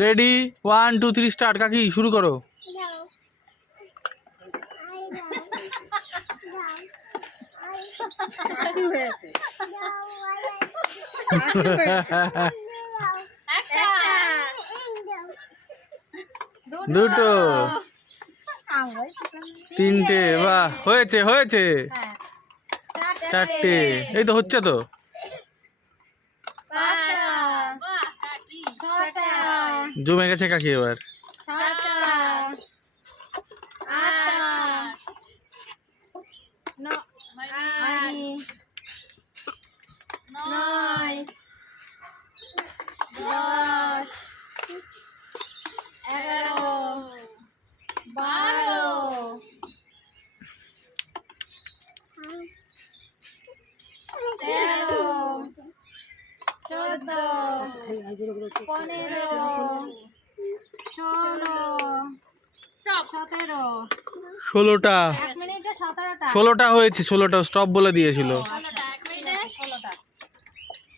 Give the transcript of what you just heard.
Ready 1 2 3 start. কাকি শুরু করো। দুটো তিনটে, বাহ হয়েছে হয়েছে। চারটে, এই তো হচ্ছে তো। জমে গেছে কাকি এবার। ষোলোটা হয়েছে, 16টা স্টপ বলে দিয়েছিল।